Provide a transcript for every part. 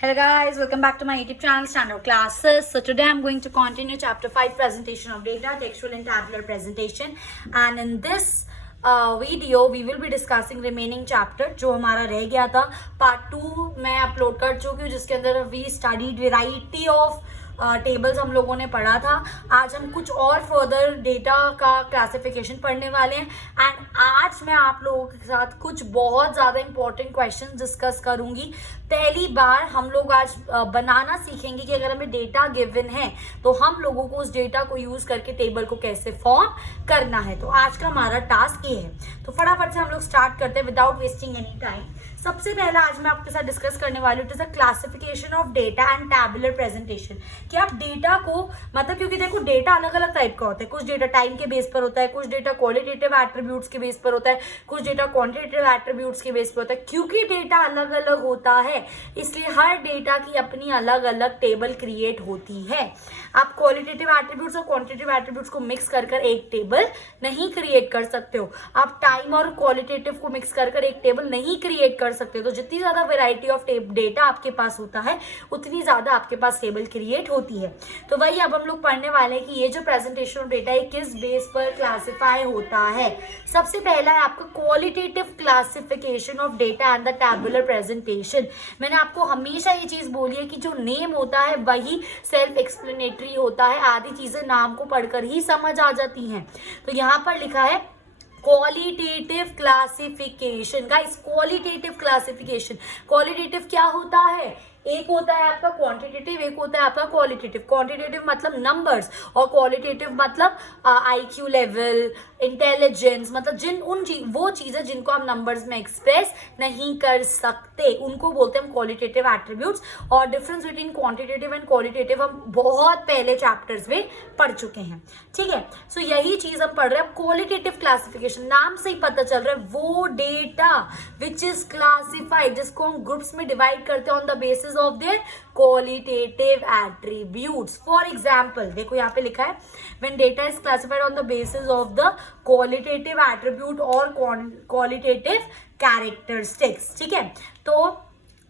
Hello guys, welcome back to my YouTube channel Standard Classes. So today I'm going to continue chapter 5 presentation of data, textual and tabular presentation, and in this video we will be discussing remaining chapter जो हमारा रह गया था. Part 2 मैं upload कर चुकी हूँ जिसके अंदर we studied variety of tables हम लोगों ने पढ़ा था. आज हम कुछ और फर्दर डेटा का क्लासिफिकेशन पढ़ने वाले हैं एंड आज मैं आप लोगों के साथ कुछ बहुत ज़्यादा इंपॉर्टेंट क्वेश्चंस डिस्कस करूंगी. पहली बार हम लोग आज बनाना सीखेंगे कि अगर हमें डेटा गिवन है तो हम लोगों को उस डेटा को यूज करके टेबल को कैसे फॉर्म करना है. तो आज का हमारा टास्क ये है. तो फटाफट से हम लोग स्टार्ट करते हैं विदाउट वेस्टिंग एनी टाइम. सबसे पहला आज मैं आपके साथ डिस्कस करने वाली हूँ it is a classification of data and tabular presentation. कि आप डेटा को मतलब क्योंकि देखो डेटा अलग अलग टाइप का होता है. कुछ डेटा टाइम के बेस पर होता है, कुछ डेटा क्वालिटेटिव एट्रीब्यूट्स के बेस पर होता है, कुछ डेटा क्वांटिटेटिव एट्रीब्यूट्स के बेस पर होता है. क्योंकि डेटा अलग अलग होता है इसलिए हर डेटा की अपनी अलग अलग टेबल क्रिएट होती है. आप क्वालिटेटिव एट्रीब्यूट्स और क्वांटिटेटिव एट्रीब्यूट्स को मिक्स कर एक टेबल नहीं क्रिएट कर सकते हो. आप टाइम और क्वालिटेटिव को मिक्स कर एक टेबल नहीं क्रिएट कर सकते हो. तो जितनी ज्यादा वेराइटी ऑफ डेटा आपके पास होता है उतनी ज्यादा आपके पास टेबल क्रिएट होती है. तो वही अब हम लोग पढ़ने वाले हैं कि ये जो प्रेजेंटेशन ऑफ डेटा है किस बेस पर क्लासिफाई होता है. सबसे पहला है आपका qualitative classification of data and the tabular presentation. मैंने आपको हमेशा ये चीज बोली है कि जो नेम होता है वही सेल्फ एक्सप्लेनेटरी होता है. आधी चीजें नाम को पढ़कर ही समझ आ जाती हैं. तो यहाँ पर लिखा है qualitative classification. Guys qualitative classification, qualitative क्या होता है? एक होता है आपका क्वांटिटेटिव, एक होता है आपका क्वालिटेटिव. क्वांटिटेटिव मतलब नंबर्स और क्वालिटेटिव मतलब आईक्यू लेवल, इंटेलिजेंस, मतलब वो चीजें जिनको आप नंबर्स में एक्सप्रेस नहीं कर सकते उनको बोलते हैं हम क्वालिटेटिव एट्रीब्यूट्स. और difference between quantitative and qualitative हम बहुत पहले चैप्टर्स में पढ़ चुके हैं. ठीक है, सो यही चीज हम पढ़ रहे हैं. क्वालिटेटिव क्लासिफिकेशन नाम से ही पता चल रहा है वो डेटा विच इज क्लासिफाइड जिसको हम ग्रुप्स में डिवाइड करते हैं on the basis of their qualitative attributes. For example, देखो यहाँ पे लिखा है when data is classified on the basis of the qualitative attribute or qualitative characteristics. ठीक है, तो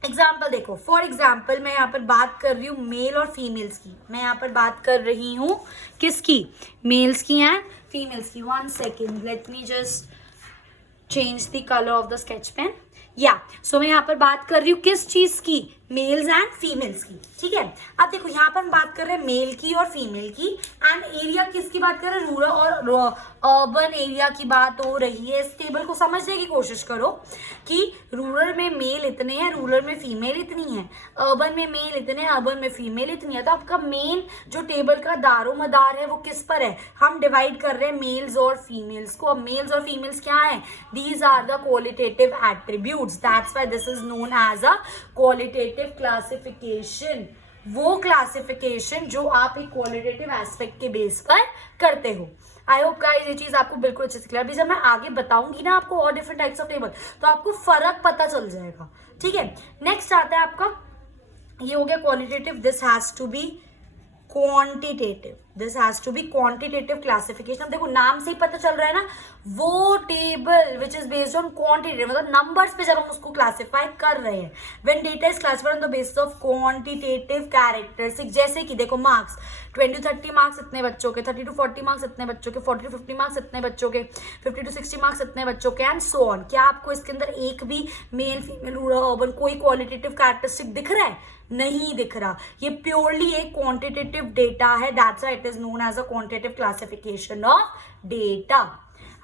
एग्जाम्पल देखो. फॉर एग्जाम्पल मैं यहाँ पर बात कर रही हूँ मेल और फीमेल्स की. मैं यहाँ पर बात कर रही हूँ किसकी? मेल्स की एंड फीमेल्स की. 1 second, let me just change the color of the sketch pen. सो मैं यहाँ पर बात कर रही हूँ किस चीज की? मेल्स एंड फीमेल्स की. ठीक है, अब देखो यहाँ पर हम बात कर रहे हैं मेल की और फीमेल की. एंड एरिया किसकी बात कर रहे हैं? रूरल और अर्बन एरिया की बात हो रही है. इस टेबल को समझने की कोशिश करो कि रूरल में मेल इतने हैं, रूरल में फीमेल इतनी है, अर्बन में मेल इतने हैं, अर्बन में फीमेल इतनी है. तो आपका मेन जो टेबल का दारोमदार है वो किस पर है? हम डिवाइड कर रहे हैं मेल्स और फीमेल्स को. अब मेल्स और फीमेल्स क्या है? These are the qualitative attributes. That's why this is known as a qualitative classification. वो क्लासिफिकेशन जो आप एक क्वालिटेटिव एस्पेक्ट के बेस पर करते हो. आई होप गाइस ये चीज आपको बिल्कुल अच्छे से क्लियर. अभी जब मैं आगे बताऊंगी ना आपको और डिफरेंट टाइप्स ऑफ टेबल तो आपको फर्क पता चल जाएगा. ठीक है, नेक्स्ट आता है आपका ये हो गया qualitative. This has to be quantitative. This has to be quantitative classification. देखो नाम से ही पता चल रहा है ना वो table which is based on quantitative मतलब नंबर्स पे जब हम उसको क्लासिफाई कर रहे हैं. When data is classified on the basis of quantitative characteristic. जैसे कि देखो मार्क्स 20 to 30 मार्क्स इतने बच्चों के, 30 to 40 मार्क्स इतने बच्चों के, 40 to 50 मार्क्स इतने बच्चों के, 50 to 60 मार्क्स इतने बच्चों के एंड सो ऑन. क्या आपको इसके अंदर एक भी मेल फीमेल रूरल अर्बन कोई क्वालिटेटिव कैरेक्टरिस्टिक दिख रहा है? नहीं दिख रहा. ये प्योरली एक क्वांटिटेटिव डेटा है. That's why it is known as a quantitative classification of data.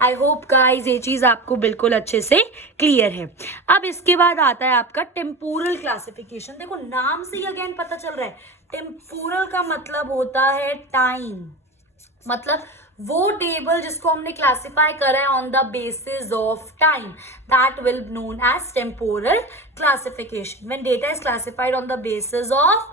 I hope guys ये चीज आपको बिल्कुल अच्छे से क्लियर है. अब इसके बाद आता है आपका टेम्पोरल क्लासिफिकेशन. देखो नाम से ही अगेन पता चल रहा है टेम्पोरल का मतलब होता है टाइम. मतलब वो टेबल जिसको हमने क्लासिफाई करा है on the basis of time that will known as temporal classification. When data is classified on the basis of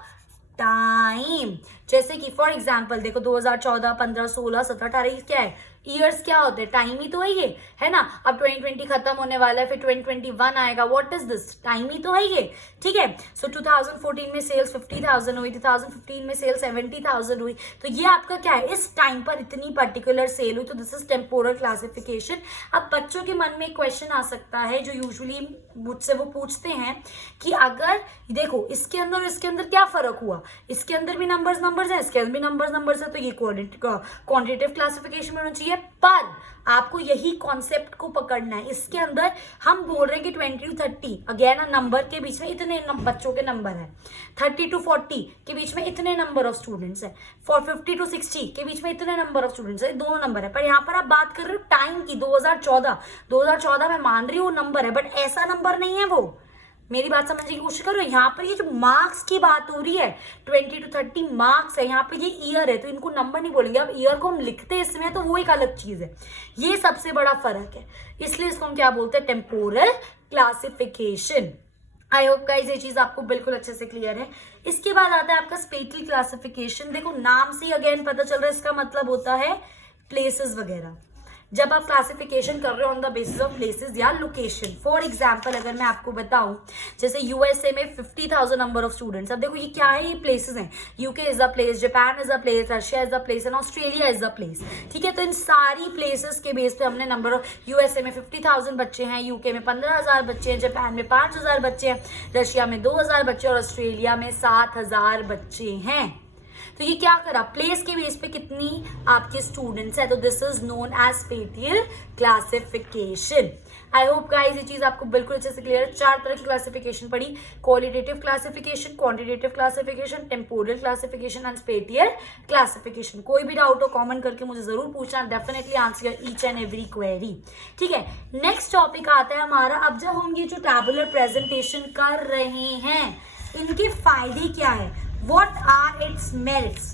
time. जैसे कि फॉर एग्जाम्पल देखो 2014, 15, 16, 17, 18 क्या है? ईयर्स क्या होते हैं, टाइम ही तो है ये, है ना। अब 2020 खत्म होने वाला है, फिर 2021 आएगा, व्हाट इज दिस, टाइम ही तो है ये, ठीक है। सो 2014 में सेल्स 50,000 हुई, 2015 में सेल्स 70,000 हुई, तो ये आपका क्या है, इस टाइम पर इतनी पर्टिकुलर सेल हुई, तो दिस इज टेम्पोरल क्लासिफिकेशन। अब बच्चों के मन में एक क्वेश्चन आ सकता है जो यूजुअली मुझसे वो पूछते हैं कि अगर देखो इसके अंदर और इसके अंदर क्या फर्क हुआ, इसके अंदर भी नंबर्स है, इसके अंदर भी नंबर्स है, तो ये क्वांटिटेटिव क्लासिफिकेशन में होना चाहिए। पर आपको यही कॉन्सेप्ट को पकड़ना है। इसके अंदर हम बोल रहे हैं कि 20 to 30 अगेन नंबर के बीच में इतने बच्चों के नंबर है, 30 to 40 के बीच में इतने नंबर ऑफ स्टूडेंट्स है, 50 to 60 के बीच में इतने नंबर ऑफ स्टूडेंट्स है, दोनों नंबर है। पर यहाँ पर आप बात कर रहे हो टाइम की, 2014 में मान रही हूँ नंबर है, बट ऐसा नंबर नहीं है वो, मेरी बात समझने की कोशिश करो। यहाँ पर ये जो मार्क्स की बात हो रही है, 20 to 30 मार्क्स है, यहाँ पे ये ईयर है, तो इनको नंबर नहीं बोलेंगे। अब ईयर को हम लिखते हैं इसमें, तो वो एक अलग चीज है, ये सबसे बड़ा फर्क है, इसलिए इसको हम क्या बोलते हैं, temporal classification. I hope guys ये चीज आपको बिल्कुल अच्छे से क्लियर है। इसके बाद आता है आपका स्पेटियल क्लासिफिकेशन। देखो नाम से अगेन पता चल रहा है, इसका मतलब होता है प्लेसेस वगैरह। जब आप क्लासिफिकेशन कर रहे हो on the basis of places या लोकेशन। फॉर एग्जांपल अगर मैं आपको बताऊं, जैसे यूएसए में 50,000 नंबर ऑफ स्टूडेंट्स, अब देखो ये क्या है, ये प्लेसेस हैं, UK is a place, Japan is a place, Russia is a place and Australia is a place, ठीक है। तो इन सारी प्लेसेस के बेस पे हमने नंबर ऑफ, यूएसए में 50,000 बच्चे हैं, यूके में 15,000 बच्चे हैं, जापान में 5,000 बच्चे हैं, रशिया में 2,000 बच्चे और ऑस्ट्रेलिया में 7,000 बच्चे हैं। तो ये क्या करा, प्लेस के बेस पे कितनी आपके स्टूडेंट्स है, तो this is known as spatial classification. I hope guys ये चीज आपको बिल्कुल अच्छे से क्लियर है। 4 तरह की क्लासिफिकेशन पढ़ी, qualitative classification, quantitative classification, temporal classification and spatial classification. कोई भी डाउट हो कमेंट करके मुझे जरूर पूछना, definitely answer each and every query, ठीक है। नेक्स्ट टॉपिक आता है हमारा, अब जब हम ये जो टैबुलर प्रेजेंटेशन कर रहे हैं, इनके फायदे क्या है, What are its merits,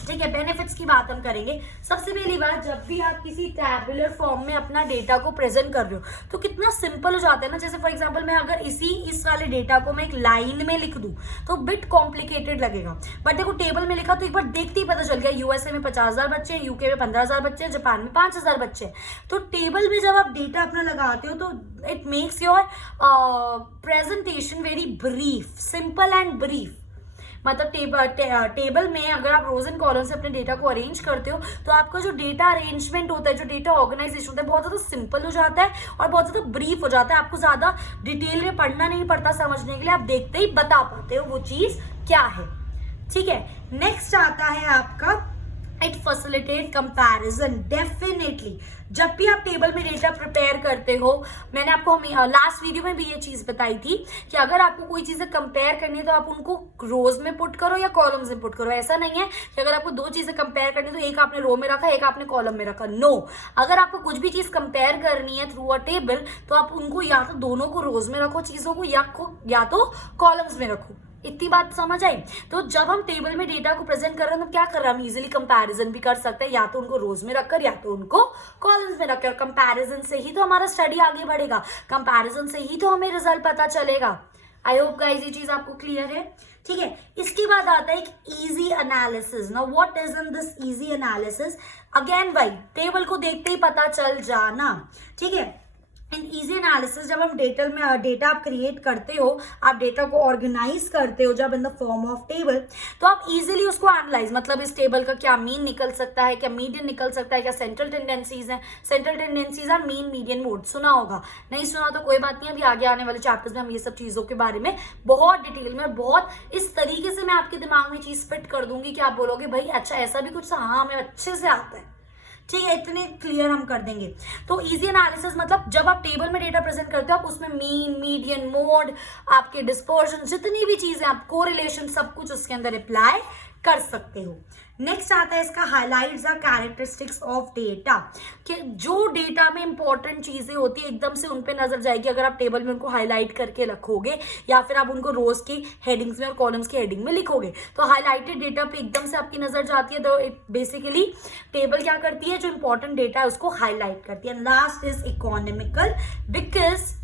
ठीक है, बेनिफिट्स की बात हम करेंगे। सबसे पहली बात, जब भी आप किसी टैबुलर फॉर्म में अपना डेटा को प्रेजेंट कर रहे हो तो कितना सिंपल हो जाता है ना। जैसे फॉर एग्जांपल मैं अगर इस वाले डेटा को मैं एक लाइन में लिख दूं तो बिट कॉम्प्लिकेटेड लगेगा, बट देखो टेबल में लिखा तो एक बार देखते ही पता चल गया, यूएसए में 50,000 बच्चे हैं, यूके में 15,000 बच्चे हैं, जापान में 5,000 बच्चे हैं। तो टेबल में जब आप डेटा अपना लगाते हो तो it makes your presentation very brief, simple and brief. मतलब टेबल में अगर आप रोज एंड कॉलम से अपने डेटा को अरेंज करते हो तो आपका जो डेटा अरेंजमेंट होता है, जो डेटा ऑर्गेनाइजेशन होता है, बहुत ज्यादा सिंपल हो जाता है और बहुत ज्यादा ब्रीफ हो जाता है। आपको ज्यादा डिटेल में पढ़ना नहीं पड़ता समझने के लिए, आप देखते ही बता पाते हो वो चीज क्या है, ठीक है। नेक्स्ट आता है आपका इट फैसिलिटेट कंपैरिजन। डेफिनेटली जब भी आप टेबल में डेटा प्रिपेयर करते हो, मैंने आपको लास्ट वीडियो में भी ये चीज बताई थी कि अगर आपको कोई चीजें कंपेयर करनी है तो आप उनको रोज में पुट करो या कॉलम्स में पुट करो। ऐसा नहीं है कि अगर आपको 2 चीजें कंपेयर करनी है तो एक आपने रो में रखा, एक आपने कॉलम में रखा। नो, अगर आपको कुछ भी चीज कंपेयर करनी है थ्रू अ टेबल तो आप उनको या तो दोनों को रोज में रखो चीजों को, या तो कॉलम्स में रखो। इतनी बात समझ आई। तो जब हम टेबल में डेटा को प्रेजेंट कर रहे हैं तो क्या कर रहे हैं, हम इजीली कंपैरिजन भी कर सकते हैं, या तो उनको रोज में रखकर या तो उनको कॉलम्स में रखकर। कंपैरिजन से ही तो हमारा स्टडी आगे बढ़ेगा, कंपैरिजन से ही तो हमें रिजल्ट पता चलेगा। आई होप गाइस ये चीज आपको क्लियर है, ठीक है। इसके बाद आता है एक easy analysis. Now what is in this easy analysis, again भाई टेबल को देखते ही पता चल जाना, ठीक है। इन इजी एनालिसिस जब हम डेटा आप क्रिएट करते हो, आप डेटा को ऑर्गेनाइज करते हो जब in the form of table, तो आप इजीली उसको एनालाइज, मतलब इस टेबल का क्या मीन निकल सकता है, क्या मीडियन निकल सकता है, क्या सेंट्रल टेंडेंसीज है। सेंट्रल टेंडेंसीज और मीन मीडियन मोड सुना होगा, नहीं सुना तो कोई बात नहीं, अभी आगे आने वाले चैप्टर्स में हम ये सब चीजों के बारे में बहुत डिटेल में, बहुत इस तरीके से मैं आपके दिमाग में चीज फिट कर दूंगी कि आप बोलोगे भाई अच्छा ऐसा भी कुछ, हाँ हमें अच्छे से आता है, ठीक है। इतने क्लियर हम कर देंगे। तो इजी एनालिसिस मतलब जब आप टेबल में डेटा प्रेजेंट करते हो आप उसमें मीन, मीडियन, मोड, आपके डिस्पर्शन, जितनी भी चीजें आप कोरिलेशन, सब कुछ उसके अंदर अप्लाई कर सकते हो। नेक्स्ट आता है इसका highlights the characteristics of data, कि जो डेटा में इंपॉर्टेंट चीजें होती है एकदम से उन पे नजर जाएगी अगर आप टेबल में उनको हाईलाइट करके रखोगे या फिर आप उनको रोज की हेडिंग्स में और कॉलम्स की हेडिंग में लिखोगे, तो हाईलाइटेड डेटा पे एकदम से आपकी नजर जाती है। तो बेसिकली टेबल क्या करती है, जो इंपॉर्टेंट डेटा है उसको हाईलाइट करती है। लास्ट इज इकोनॉमिकल, बिकॉज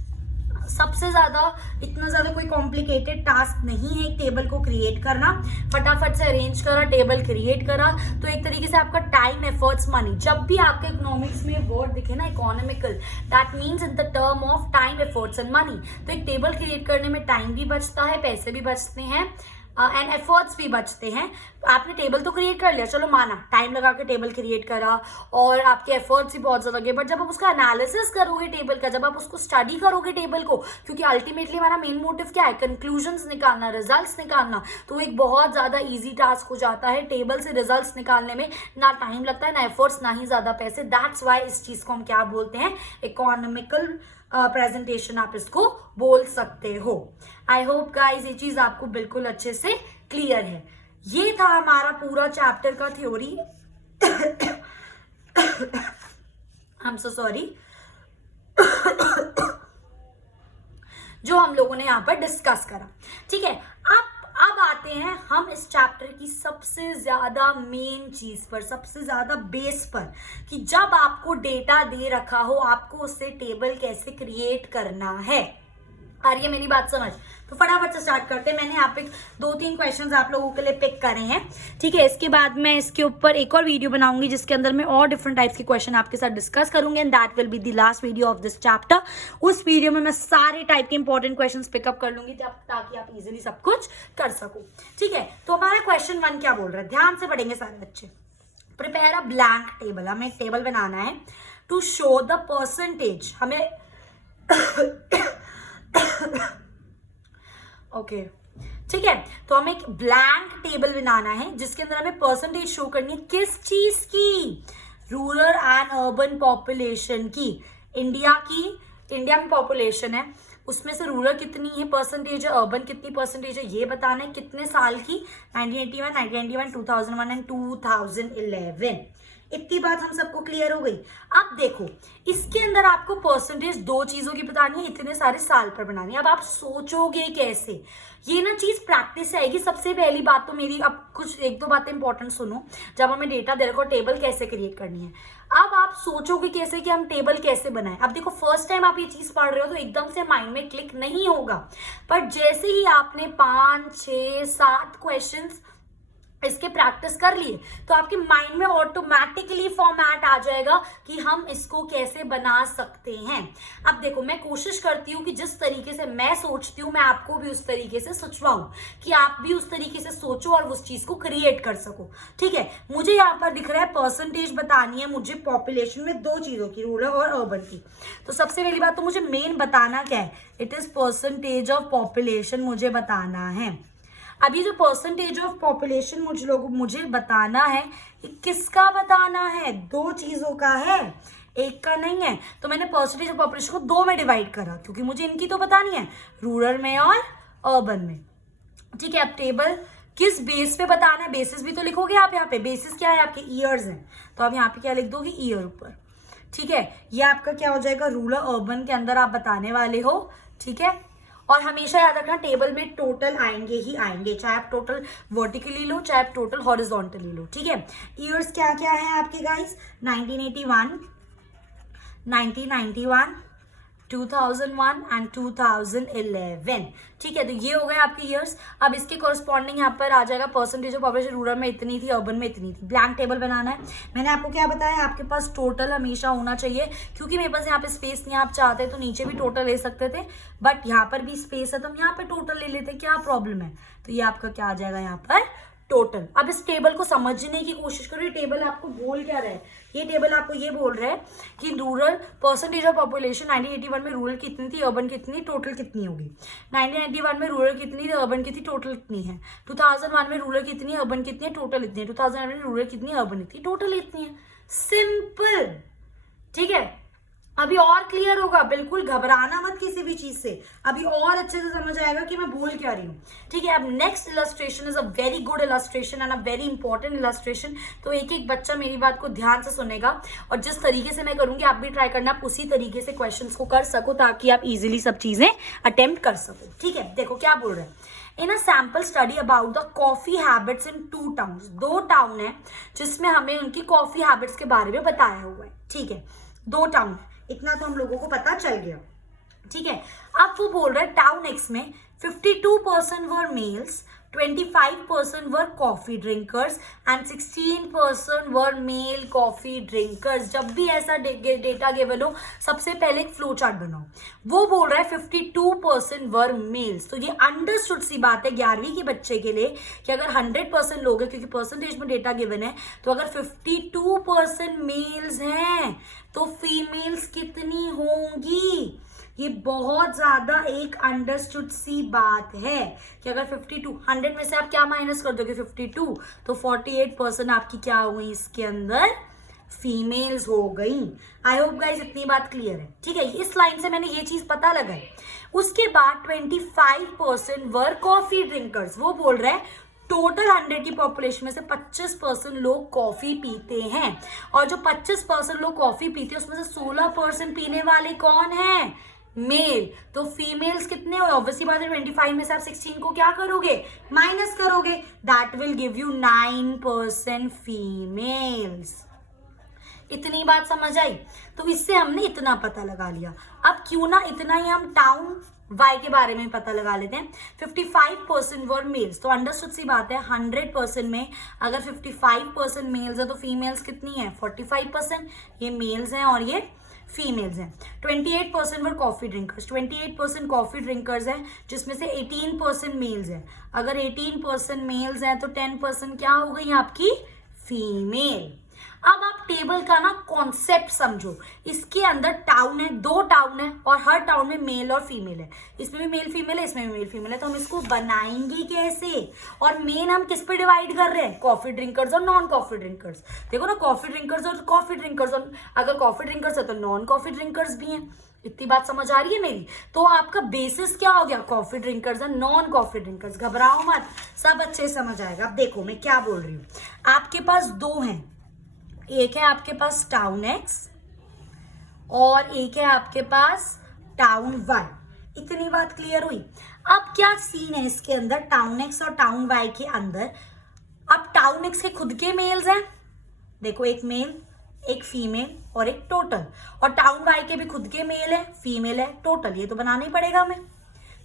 सबसे ज़्यादा इतना ज़्यादा कोई कॉम्प्लिकेटेड टास्क नहीं है एक टेबल को क्रिएट करना। फटाफट से अरेंज करा, टेबल क्रिएट करा, तो एक तरीके से आपका टाइम, एफर्ट्स, मनी, जब भी आपके इकोनॉमिक्स में वर्ड दिखे ना economical, that means in the term of time, efforts and money. तो एक टेबल क्रिएट करने में टाइम भी बचता है, पैसे भी बचते हैं एंड एफर्ट्स भी बचते हैं। आपने टेबल तो क्रिएट कर लिया, चलो माना टाइम लगा के टेबल क्रिएट करा और आपके एफर्ट्स भी बहुत ज़्यादा लगे, बट जब आप उसका एनालिसिस करोगे टेबल का, जब आप उसको स्टडी करोगे टेबल को, क्योंकि अल्टीमेटली हमारा मेन मोटिव क्या है, कंक्लूजन्स निकालना, रिजल्ट्स निकालना, तो एक बहुत ज़्यादा ईजी टास्क हो जाता है टेबल से रिजल्ट्स निकालने में। ना टाइम लगता है, ना एफर्ट्स, ना ही ज़्यादा पैसे। दैट्स वाई इस चीज़ को हम क्या बोलते हैं, इकोनॉमिकल प्रेजेंटेशन आप इसको बोल सकते हो। आई होप गाइज ये चीज आपको बिल्कुल अच्छे से क्लियर है। ये था हमारा पूरा चैप्टर का theory. I am so sorry, जो हम लोगों ने यहाँ पर डिस्कस करा। ठीक है, अब आते हैं हम इस चैप्टर की सबसे ज्यादा मेन चीज पर, सबसे ज्यादा बेस पर, कि जब आपको डेटा दे रखा हो आपको उससे टेबल कैसे क्रिएट करना है। आ रही है मेरी बात समझ? तो फटाफट से स्टार्ट करते हैं। मैंने यहाँ पे 2-3 क्वेश्चंस आप लोगों के लिए पिक करे हैं। ठीक है, इसके बाद मैं इसके ऊपर एक और वीडियो बनाऊंगी जिसके अंदर मैं और डिफरेंट टाइप्स के क्वेश्चन आपके साथ डिस्कस करूंगी and that will be the last video of this chapter. उस वीडियो में मैं सारे टाइप के इंपॉर्टेंट क्वेश्चंस पिकअप कर लूंगी ताकि आप इजिली सब कुछ कर सको। ठीक है, तो हमारा क्वेश्चन 1 क्या बोल रहा है, ध्यान से पढ़ेंगे सारे बच्चे। प्रिपेयर अ ब्लैंक टेबल, हमें एक टेबल बनाना है टू शो द परसेंटेज, हमें ओके ठीक है, तो हमें एक ब्लैंक टेबल बनाना है जिसके अंदर हमें परसेंटेज शो करनी है। किस चीज की? रूरल एंड अर्बन पॉपुलेशन की। इंडिया में पॉपुलेशन है, उसमें से रूरल कितनी है परसेंटेज है, अर्बन कितनी परसेंटेज है, ये बताना है। कितने साल की? 1981, 1991, 2001 एंड 2011। इतनी बात हम सबको क्लियर हो गई। अब देखो, इसके अंदर आपको परसेंटेज 2 चीजों की बतानी है, इतने सारे साल पर बनानी है। अब आप सोचोगे कैसे? ये ना चीज प्रैक्टिस से आएगी। सबसे पहली बात तो मेरी, अब कुछ 1-2 बातें इंपॉर्टेंट सुनो। जब हमें डेटा दे रखो, टेबल कैसे क्रिएट करनी है, अब आप सोचोगे कैसे कि हम टेबल कैसे बनाएं। अब देखो, फर्स्ट टाइम आप ये चीज पढ़ रहे हो तो एकदम से माइंड में क्लिक नहीं होगा, पर जैसे ही आपने 5, 6, 7 क्वेश्चंस इसके प्रैक्टिस कर लिए तो आपके माइंड में ऑटोमेटिकली फॉर्मेट आ जाएगा कि हम इसको कैसे बना सकते हैं। अब देखो, मैं कोशिश करती हूँ कि जिस तरीके से मैं सोचती हूँ मैं आपको भी उस तरीके से सोचवाऊं, कि आप भी उस तरीके से सोचो और उस चीज को क्रिएट कर सको। ठीक है, मुझे यहाँ पर दिख रहा है परसेंटेज बतानी है मुझे पॉपुलेशन में 2 चीजों की, रूरल और अर्बन की। तो सबसे पहली बात तो मुझे मेन बताना क्या है, it is percentage of population मुझे बताना है। अब ये जो परसेंटेज ऑफ पॉपुलेशन मुझे बताना है, ये किसका बताना है? 2 चीजों का है, एक का नहीं है। तो मैंने परसेंटेज ऑफ पॉपुलेशन को 2 में डिवाइड करा क्योंकि मुझे इनकी तो बतानी है, रूरल में और अर्बन में। ठीक है, अब टेबल किस बेस पे बताना है, बेसिस भी तो लिखोगे आप। यहाँ पे बेसिस क्या है आपके? ईयर्स हैं, तो आप यहाँ पे क्या लिख दोगे? ईयर ऊपर। ठीक है, ये आपका क्या हो जाएगा? रूरल अर्बन के अंदर आप बताने वाले हो। ठीक है, और हमेशा याद रखना टेबल में टोटल आएंगे ही आएंगे, चाहे आप टोटल वर्टिकली लो चाहे आप टोटल हॉरिजॉन्टली लो। ठीक है, ईयर्स क्या क्या है आपके गाइस? 1981, 1991, 2001 एंड 2011। ठीक है, तो ये हो गए आपके ईयर्स। अब इसके कॉरस्पॉन्डिंग यहाँ पर आ जाएगा परसेंटेज ऑफ पॉपुलेशन, रूरल में इतनी थी, अर्बन में इतनी थी। ब्लैंक टेबल बनाना है। मैंने आपको क्या बताया, आपके पास टोटल हमेशा होना चाहिए, क्योंकि मेरे पास यहाँ पे स्पेस नहीं, आप चाहते तो नीचे भी टोटल ले सकते थे, बट यहाँ पर भी स्पेस है तो हम यहाँ पे टोटल ले लेते, क्या प्रॉब्लम है? तो ये आपका क्या आ जाएगा यहाँ पर? टोटल। अब इस टेबल को समझने की कोशिश करो, ये टेबल आपको बोल क्या रहा है? ये टेबल आपको ये बोल रहा है कि रूरल परसेंटेज ऑफ पॉपुलेशन 1981 में रूरल कितनी थी, अर्बन कितनी, टोटल कितनी होगी। 1991 में रूरल कितनी थी, अर्बन कितनी, टोटल कितनी है। 2001 में रूरल कितनी है, अर्बन कितनी है, टोटल इतनी है। 2011 में रूरल कितनी है, अर्बन इतनी, टोटल इतनी है। सिंपल। ठीक है, अभी और क्लियर होगा, बिल्कुल घबराना मत किसी भी चीज से, अभी और अच्छे से समझ आएगा कि मैं बोल क्या रही हूँ। ठीक है, अब next illustration is a very good illustration and a very important illustration. तो एक एक बच्चा मेरी बात को ध्यान से सुनेगा और जिस तरीके से मैं करूंगी आप भी ट्राई करना, आप उसी तरीके से क्वेश्चंस को कर सको ताकि आप इजिली सब चीजें अटेम्प्ट कर सको। ठीक है, देखो क्या बोल रहे हैं। In a sample study about the coffee habits in 2 towns, 2 town है जिसमें हमें उनकी कॉफी हैबिट्स के बारे में बताया हुआ है। ठीक है, 2 टाउन, इतना तो हम लोगों को पता चल गया। ठीक है, अब वो बोल रहा है टाउन एक्स में 52% were males, 25% were coffee drinkers and 16% were male coffee drinkers. जब भी ऐसा डेटा गिवन हो सबसे पहले एक फ्लो चार्ट बनाओ। वो बोल रहा है 52% वर मेल्स, तो ये अंडरस्टूड सी बात है 11वीं के बच्चे के लिए कि अगर 100% लोग हैं, क्योंकि परसेंटेज में डेटा गिवन है, तो अगर 52% मेल्स हैं तो फीमेल्स कितनी होंगी। ये बहुत ज्यादा एक अंडरस्टूड सी बात है कि अगर 52 100 में से आप क्या माइनस कर दोगे 52, तो 48% आपकी क्या हो गई, इसके अंदर फीमेल्स हो गई। आई होप गाइज इतनी बात क्लियर है। ठीक है, इस लाइन से मैंने ये चीज पता लगा है। उसके बाद 25% वर कॉफी ड्रिंकर्स। वो बोल रहा है टोटल 100 की पॉपुलेशन में से 25% लोग कॉफी पीते हैं, और जो 25% लोग कॉफी पीते हैं उसमें से 16% पीने वाले कौन है, मेल। तो फीमेल्स कितने हो, ऑब्वियसली बात है 25 में से आप 16 को क्या करोगे, माइनस करोगे, that will give you 9% females. इतनी बात समझ आई। तो इससे हमने इतना पता लगा लिया। अब क्यों ना इतना ही हम टाउन वाई के बारे में पता लगा लेते हैं। 55% वर मेल्स, तो अंडरस्टूड सी बात है 100% में अगर 55% मेल्स है तो फीमेल्स कितनी है, 45%। ये मेल्स हैं और ये फीमेल्स हैं। 28% वर कॉफी ड्रिंकर्स, 28% कॉफी ड्रिंकर्स हैं, जिसमें से 18% मेल्स हैं। अगर 18% मेल्स हैं तो 10% क्या हो गई आपकी, फीमेल। अब आप टेबल का ना कॉन्सेप्ट समझो। इसके अंदर टाउन है, 2 टाउन है और हर टाउन में मेल और फीमेल है। इसमें भी मेल फीमेल है, इसमें भी मेल फीमेल है, तो हम इसको बनाएंगे कैसे। और मेन हम किस पे डिवाइड कर रहे हैं, कॉफी ड्रिंकर्स और नॉन कॉफी ड्रिंकर्स। देखो ना, कॉफी ड्रिंकर्स और कॉफी ड्रिंकर्स, और अगर कॉफी ड्रिंकर्स है तो नॉन कॉफी ड्रिंकर्स भी हैं। इतनी बात समझ आ रही है मेरी। तो आपका बेसिस क्या हो गया, कॉफी ड्रिंकर्स और नॉन कॉफी ड्रिंकर्स। घबराओ मत, सब अच्छे समझ आएगा। अब देखो मैं क्या बोल रही हूँ। आपके पास 2 हैं, एक है आपके पास टाउन एक्स और एक है आपके पास टाउन वाई। इतनी बात क्लियर हुई। अब क्या सीन है इसके अंदर, टाउन एक्स और टाउन वाई के अंदर। अब टाउन एक्स के खुद के मेल्स हैं, देखो एक मेल एक फीमेल और एक टोटल, और टाउन वाई के भी खुद के मेल है, फीमेल है, टोटल। ये तो बनाना ही पड़ेगा हमें।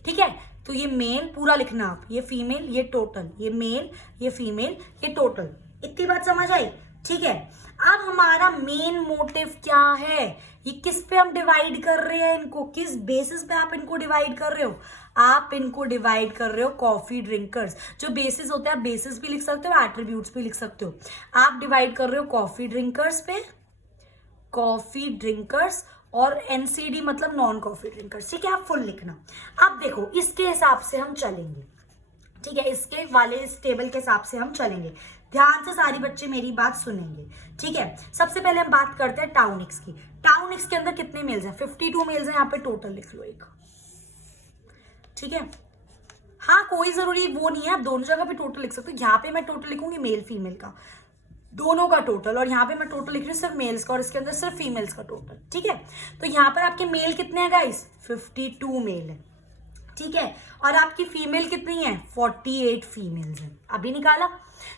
ठीक है, तो ये मेल पूरा लिखना आप, ये फीमेल ये टोटल, ये मेल ये फीमेल ये टोटल। इतनी बात समझ आई। ठीक है, अब हमारा मेन मोटिव क्या है, ये किस पे हम डिवाइड कर रहे हैं इनको, किस बेसिस पे आप इनको डिवाइड कर रहे हो। आप इनको डिवाइड कर रहे हो कॉफी ड्रिंकर्स। जो बेसिस होता है आप बेसिस भी लिख सकते हो, एट्रीब्यूट्स भी लिख सकते हो। आप डिवाइड कर रहे हो कॉफी ड्रिंकर्स पे, कॉफी ड्रिंकर्स, और एनसीडी मतलब नॉन कॉफी ड्रिंकर्स। ठीक है, आप फुल लिखना। अब देखो इसके हिसाब से हम चलेंगे। ठीक है, इसके वाले इस टेबल के हिसाब से हम चलेंगे। ध्यान से सारी बच्चे मेरी बात सुनेंगे। ठीक है, सबसे पहले हम बात करते हैं टाउन एक्स की। टाउन एक्स के अंदर कितने मेल्स हैं, 52 मेल्स हैं। यहाँ पे टोटल लिख लो एक। ठीक है, हाँ कोई जरूरी वो नहीं है, आप दोनों जगह पे टोटल लिख सकते हो। यहाँ पे मैं टोटल लिखूंगी मेल फीमेल का, दोनों का टोटल, और यहाँ पे मैं टोटल लिख रही हूँ सिर्फ मेल्स का, और इसके अंदर सिर्फ फीमेल्स का टोटल। ठीक है, तो यहाँ पर आपके मेल कितने हैं गाइस, 52 मेल है। ठीक है, और आपकी फीमेल कितनी है, 48 फीमेल्स हैं। अभी निकाला।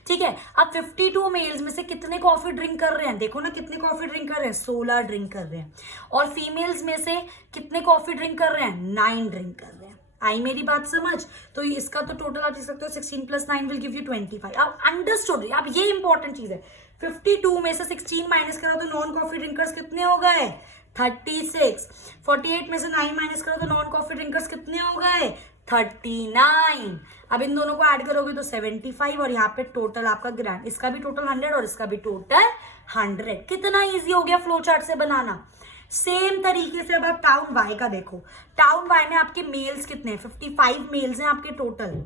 ठीक है, अब 52 मेल्स में से कितने कॉफी ड्रिंक कर रहे हैं, देखो ना कितने कॉफी ड्रिंक कर रहे हैं, 16 ड्रिंक कर रहे हैं। और फीमेल्स में से कितने कॉफी ड्रिंक कर रहे हैं, 9 ड्रिंक कर रहे हैं। आई मेरी बात समझ। तो इसका तो टोटल आप लिख सकते हो 16 + 9 विल गिव यू 25। आप अंडरस्टूड। अब ये इंपॉर्टेंट चीज है, 52 में से 16 माइनस करो तो नॉन कॉफी ड्रिंकर्स कितने हो गए, 36। 48 में से 9 माइनस करो तो नॉन कॉफी ड्रिंकर्स कितने हो गए, 39। अब इन दोनों को ऐड करोगे तो 75, और यहाँ पे टोटल आपका ग्रैंड, इसका भी टोटल 100 और इसका भी टोटल 100। कितना इजी हो गया फ्लो चार्ट से बनाना। सेम तरीके से अब आप टाउन वाई का देखो। टाउन वाई में आपके मेल्स कितने हैं, 55 मेल्स हैं आपके टोटल।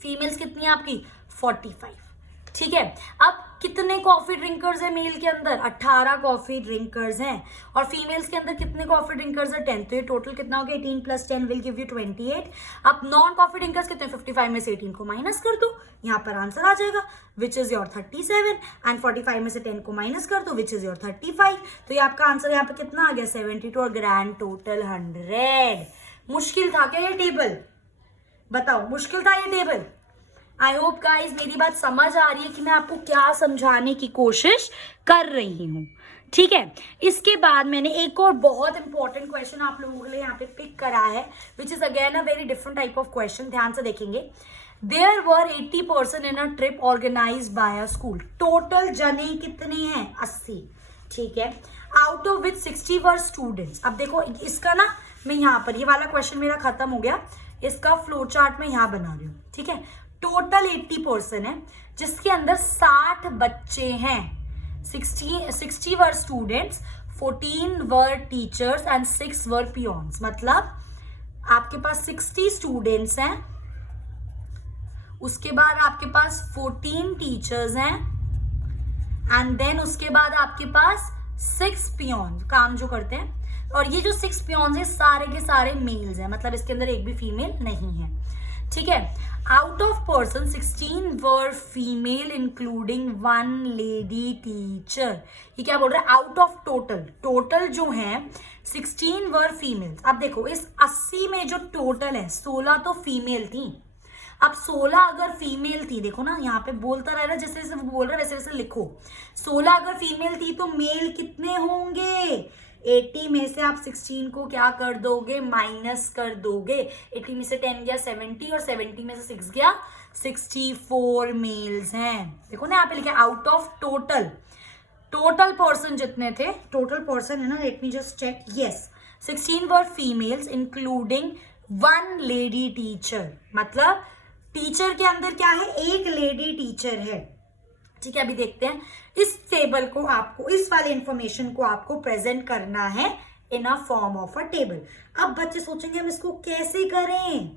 फीमेल्स कितनी है आपकी, 45। ठीक है, अब कितने कॉफी ड्रिंकर्स हैं मेल के अंदर, 18 कॉफी ड्रिंकर्स हैं, और फीमेल्स के अंदर कितने कॉफी ड्रिंकर्स हैं, 10। तो ये टोटल कितना हो गया, 18 + 10 विल गिव यू 28। अब नॉन कॉफी ड्रिंकर्स कितने, 55 में से 18 को माइनस कर दो, यहाँ पर आंसर आ जाएगा विच इज योर 37। एंड 45 में से 10 को माइनस कर दो विच इज योर 35। तो ये आपका आंसर यहाँ पे कितना आ गया, 72, और ग्रैंड टोटल 100। मुश्किल था क्या ये टेबल, बताओ मुश्किल था ये टेबल। आई होप गाइज मेरी बात समझ आ रही है कि मैं आपको क्या समझाने की कोशिश कर रही हूँ। ठीक है, इसके बाद मैंने एक और बहुत इंपॉर्टेंट क्वेश्चन आप लोगों के लिए यहाँ पे पिक करा है, which is again a very different type of question. ध्यान से देखेंगे. There were 80% in a trip organise by a school. Total जने कितने हैं? 80. ठीक है, out of which 60 were students. अब देखो इसका ना मैं यहाँ पर, ये वाला क्वेश्चन मेरा खत्म हो गया, इसका फ्लो चार्ट मैं यहाँ बना रही हूँ. ठीक है, टोटल 80% है जिसके अंदर 60 बच्चे हैं. 60 were students, 14 were teachers and 6 were peons. मतलब आपके पास 60 स्टूडेंट्स हैं, उसके बाद आपके पास 14 टीचर्स हैं एंड देन उसके बाद आपके पास 6 पियोन काम जो करते हैं. और ये जो 6 पियोन्स हैं सारे के सारे मेल्स हैं, मतलब इसके अंदर एक भी फीमेल नहीं है. ठीक है, out of person 16 were female including 1 lady teacher. ये क्या बोल रहा है? आउट ऑफ टोटल जो है 16 वर फीमेल. अब देखो इस 80 में जो टोटल है 16 तो फीमेल थी. अब 16 अगर फीमेल थी, देखो ना यहाँ पे बोलता रह रहा है, जैसे जैसे बोल रहा है वैसे वैसे लिखो. 16 अगर फीमेल थी तो मेल कितने होंगे? 80 में से आप 16 को क्या कर दोगे? माइनस कर दोगे. 80 में से 10 गया 70 और 70 में से 6 गया 64 मेल्स हैं. देखो ना यहाँ पे लिखा आउट ऑफ टोटल पर्सन जितने थे, टोटल पर्सन है ना, let me just check. Yes, 16 were females including 1 lady teacher. मतलब टीचर के अंदर क्या है? एक लेडी टीचर है. ठीक है, अभी देखते हैं इस टेबल को, आपको इस वाले इंफॉर्मेशन को आपको प्रेजेंट करना है in a form of a table. अब बच्चे सोचेंगे हम इसको कैसे करें?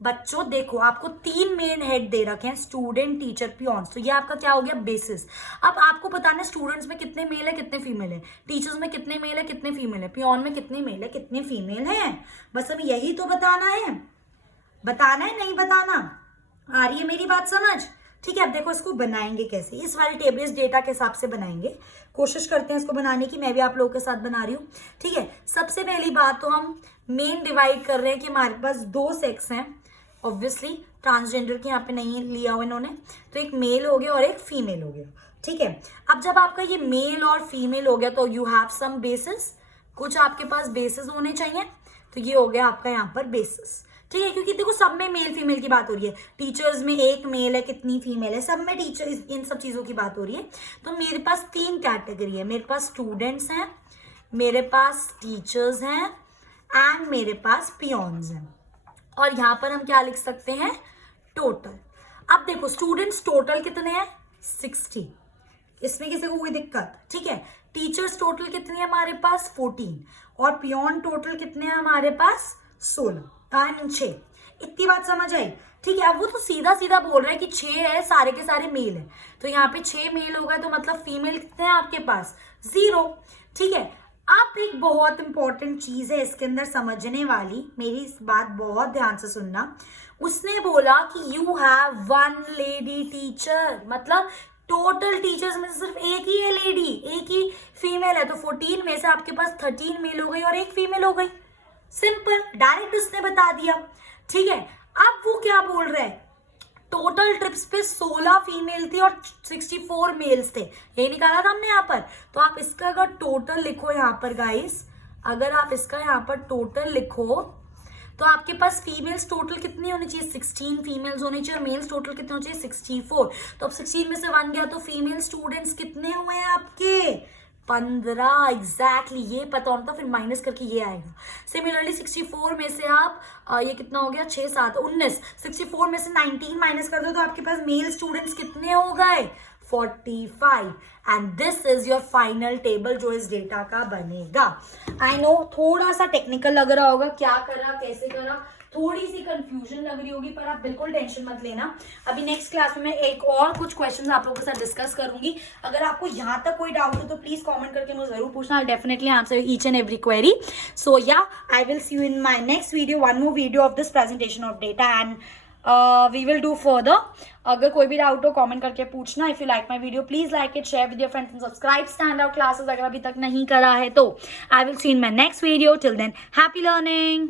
बच्चों देखो, आपको 3 मेन हेड दे रखे हैं, स्टूडेंट टीचर पियोन्स. तो ये आपका क्या हो गया? बेसिस. अब आपको बताना है स्टूडेंट्स में कितने मेल है कितने फीमेल है, टीचर्स में कितने मेल है कितने फीमेल है, पियोन में कितने मेल है कितने फीमेल है. बस अब यही तो बताना है नहीं बताना. आ रही है मेरी बात समझ? ठीक है, अब देखो इसको बनाएंगे कैसे. इस वाली टेबल इस डेटा के हिसाब से बनाएंगे. कोशिश करते हैं इसको बनाने की, मैं भी आप लोगों के साथ बना रही हूँ. ठीक है, सबसे पहली बात तो हम मेन डिवाइड कर रहे हैं कि हमारे पास 2 सेक्स हैं. ऑब्वियसली ट्रांसजेंडर के यहाँ पे नहीं लिया हुआ इन्होंने, तो एक मेल हो गया और एक फीमेल हो गया. ठीक है, अब जब आपका ये मेल और फीमेल हो गया तो यू हैव सम बेसिस. कुछ आपके पास बेसिस होने चाहिए. तो ये हो गया आपका यहाँ पर बेसिस. ठीक है, क्योंकि देखो सब में मेल फीमेल की बात हो रही है. टीचर्स में एक मेल है, कितनी फीमेल है, सब में टीचर, इन सब चीजों की बात हो रही है. तो मेरे पास 3 कैटेगरी है. मेरे पास स्टूडेंट्स हैं, मेरे पास टीचर्स हैं एंड मेरे पास पियोन्स हैं. और यहाँ पर हम क्या लिख सकते हैं? टोटल. अब देखो स्टूडेंट्स टोटल कितने हैं? 60. इसमें किसी को कोई दिक्कत? ठीक है, टीचर्स टोटल कितने हैं हमारे पास? 14. और पियोन टोटल कितने हैं हमारे पास? 16. 6. इतनी बात समझ आई? ठीक है, अब वो तो सीधा सीधा बोल रहा है कि 6 है, सारे के सारे मेल है. तो यहाँ पे 6 मेल हो गए, तो मतलब फीमेल कितने हैं आपके पास? 0. ठीक है, अब एक बहुत इंपॉर्टेंट चीज है इसके अंदर समझने वाली, मेरी इस बात बहुत ध्यान से सुनना. उसने बोला कि यू हैव 1 लेडी टीचर. मतलब टोटल टीचर्स में सिर्फ एक ही है लेडी, एक ही फीमेल है. तो 14 में से आपके पास 13 मेल हो गई और एक फीमेल हो गई. सिंपल, डायरेक्ट उसने बता दिया. ठीक है, अब वो क्या बोल रहा है? टोटल ट्रिप्स पे 16 फीमेल थी और 64 मेल्स थे. यही निकाला था हमने यहाँ पर. तो आप इसका अगर टोटल लिखो यहाँ पर गाइस, अगर आप इसका यहाँ पर टोटल लिखो तो आपके पास फीमेल्स टोटल कितनी होनी चाहिए? 16 फीमेल्स होनी चाहिए. और मेल्स टोटल कितने होने चाहिए? 64. तो अब 16 में से 1 गया तो फीमेल स्टूडेंट्स कितने हुए हैं आपके? 15. एग्जैक्टली, ये पता होना था, फिर माइनस करके ये आएगा. सिमिलरली 64 में से आप ये कितना हो गया? 6 7 19. 64 में से 19 माइनस कर दो तो आपके पास मेल स्टूडेंट्स कितने हो गए? 45. And this is your final table जो इस डेटा का बनेगा. आई नो थोड़ा सा टेक्निकल लग रहा होगा, क्या करा कैसे करा, थोड़ी सी कंफ्यूजन लग रही होगी, पर आप बिल्कुल टेंशन मत लेना. अभी नेक्स्ट क्लास में मैं एक और कुछ क्वेश्चंस आप लोगों के साथ डिस्कस करूंगी. अगर आपको यहाँ तक कोई डाउट हो तो प्लीज कमेंट करके मुझे जरूर पूछना. I definitely answer each and every query. So ya I will see you in my next video, one more video of this presentation of data and we will do further. अगर कोई भी doubt हो comment करके पूछना. If you like my video please like it, share with your friends and subscribe Stand Out Classes अगर अभी तक नहीं करा है तो. I will see in my next video. Till than happy learning.